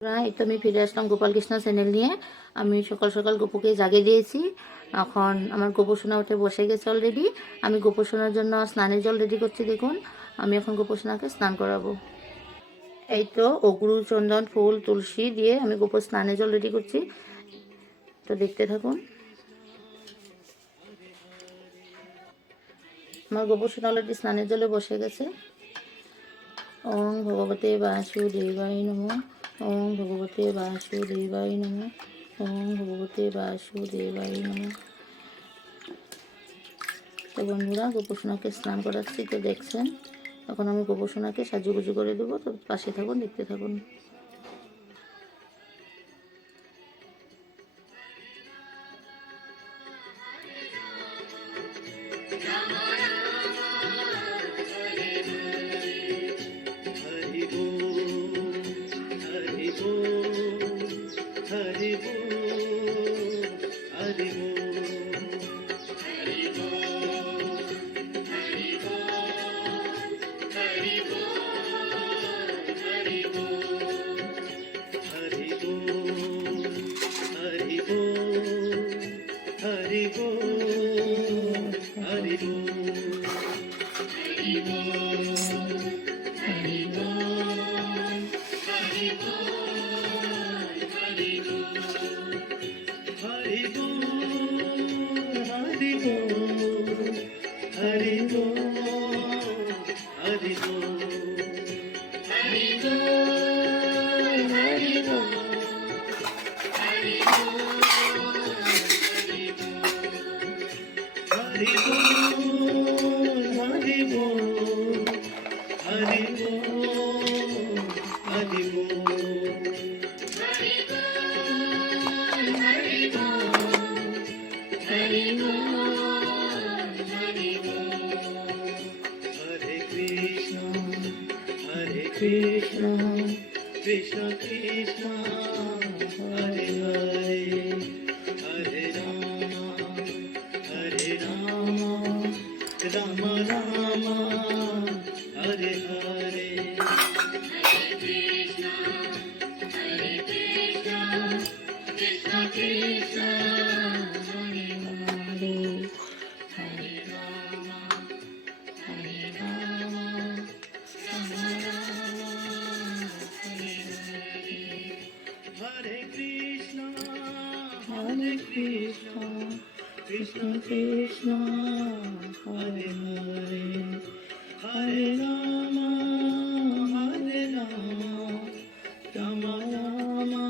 এই তো আমি ফিরে আসলাম গোপাল কৃষ্ণ চ্যানেল নিয়ে। আমি সকাল সকাল গোপুকে জাগিয়ে দিয়েছি। এখন আমার গোপু সোনা উঠে বসে গেছে অলরেডি। আমি গোপু সোনার জন্য স্নানের জল রেডি করছি। দেখুন, আমি এখন গোপু সোনাকে স্নান করাবো। এই তো অগুরু, চন্দন, ফুল, তুলসী দিয়ে আমি গোপুর স্নানের জল রেডি করছি। তো দেখতে থাকুন। আমার গোপু সোনা অলরেডি স্নানের জলে বসে গেছে। ওং ভগবতে বাসুদেবায় নমঃ। ওং ভগবতে বাসুদেবায় নমঃ। ওং ভগবতে বাসুদেবায় নমঃ। তো বন্ধুরা, গোপোষণাকে স্নান করাচ্ছি, তো দেখছেন। এখন আমি গোপোষণাকে সাজুগুজু করে দেবো। তো পাশে থাকুন, দেখতে থাকুন। Krishna, Krishna Krishna, Hare Hare, Hare Rama, Hare Rama, Rama Rama, Hare Hare, Hare Krishna, Hare Krishna, Krishna Krishna, Hare Hare, Hare Rama, Hare Rama, Rama Rama, Hare Krishna, Hare Krishna, Krishna Krishna, Hare Hare, Hare Rama, Hare Rama, Rama Rama,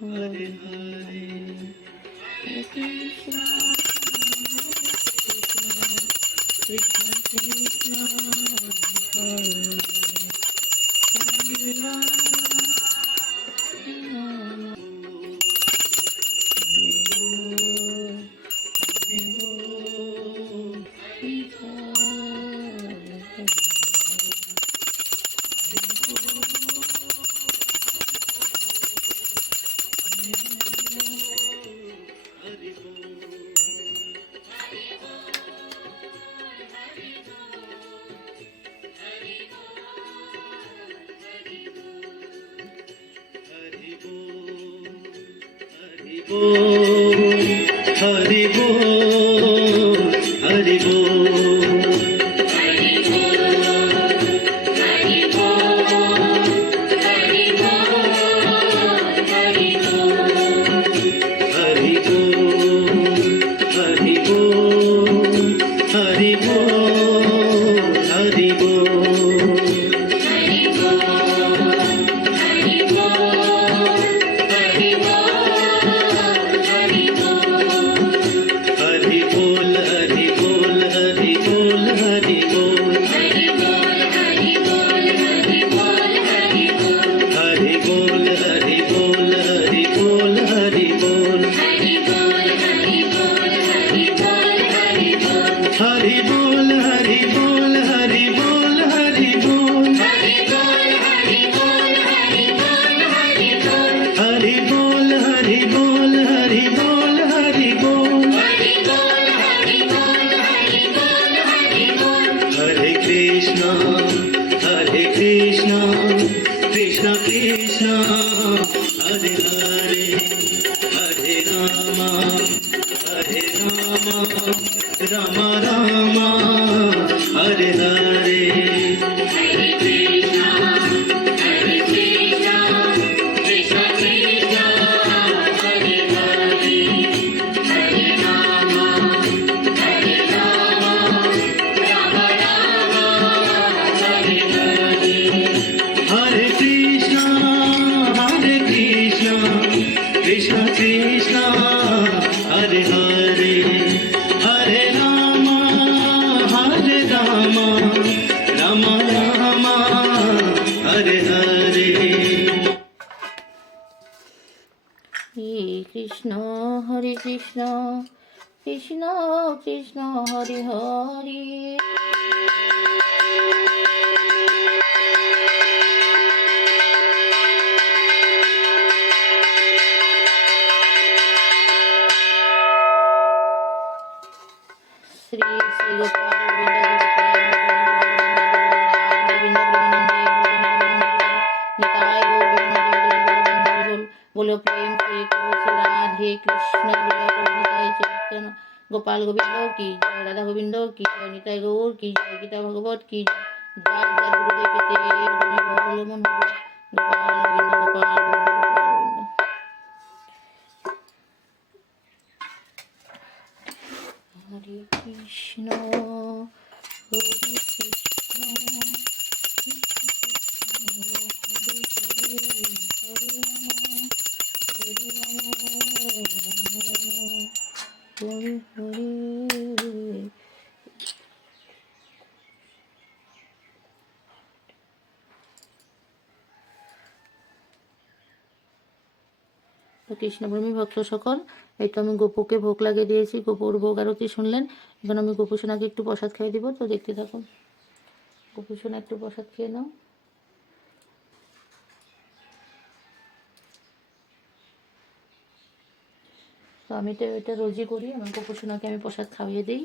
Hare Hare, Hare Krishna, Krishna Krishna, Hare Hare, Hare Rama. Hari Bol, Hari Bol, Hari Bol, Hari Bol, Hari Bol, Hari Bol, Hari Bol, Hari Bol, Hari Bol, Hari Bol. Hari Bol, Hari Bol, Hare Hare, Hare Rama, Hare Rama, Rama Rama, Hare Hare. Hare Krishna, Hare Krishna, Krishna Krishna, Hare Hare, Hare Rama, Hare Rama, Rama Rama, Hare Hare. Hare Krishna, Hare Krishna, Krishna Krishna, Hare Hare, Hare Rama, Hare Rama, Rama Rama, Hare Hare. Hare Krishna, Hare Krishna, Krishna Krishna, Hare Hare. Sri Sri Gopal Govinda Nitai बोलो प्रेम से राधे कृष्ण निताई चैतन्य गोपाल गोविंद की जय, राधा गोविंद की जय, निताई गौर की जय, गीता भगवत की जय, जय जय गुरुदेव पिते बोलो मन गोपाल गोविंद गोपाल गोविंद गोपाल गोविंद। हरे कृष्ण हरे कृष्ण তো কৃষ্ণপ্রেমী ভক্ত সকল, এই তো আমি গোপুকে ভোগ লাগিয়ে দিয়েছি, গোপুর ভোগ আরতি শুনলেন। এখন আমি গোপু সোনাকে একটু প্রসাদ খাইয়ে দিব, তো দেখতে থাকুন। গোপু সোনা একটু প্রসাদ খেয়ে নাও। তো আমি তো এটা রোজই করি, আমার গোপু সোনাকে আমি প্রসাদ খাইয়ে দিই,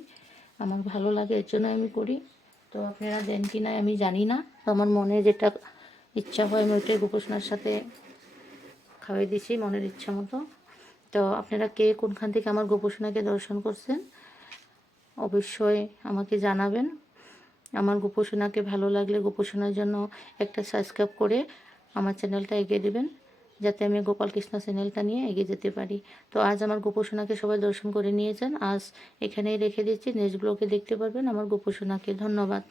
আমার ভালো লাগে এর জন্য আমি করি। তো আপনারা দেন কি না আমি জানি না, তো আমার মনে যেটা ইচ্ছা হয় আমি ওইটাই গোপু সোনার সাথে খাইয়ে দিছি মনের ইচ্ছা মতো। তো আপনারা কে কোনখান থেকে আমার গোপু সোনাকে দর্শন করছেন অবশ্যই আমাকে জানাবেন। আমার গোপু সোনাকে ভালো লাগলে গোপু সোনার জন্য একটা সাবস্ক্রাইব করে আমার চ্যানেলটা এগিয়ে দেবেন, যাতে আমি গোপাল কৃষ্ণ চ্যানেলটা নিয়ে এগিয়ে যেতে পারি। তো আজ আমার গোপু সোনাকে সবাই দর্শন করে নিয়ে যান, আজ এখানেই রেখে দিচ্ছি, নেক্সট ব্লগে দেখতে পারবেন আমার গোপু সোনাকে। ধন্যবাদ।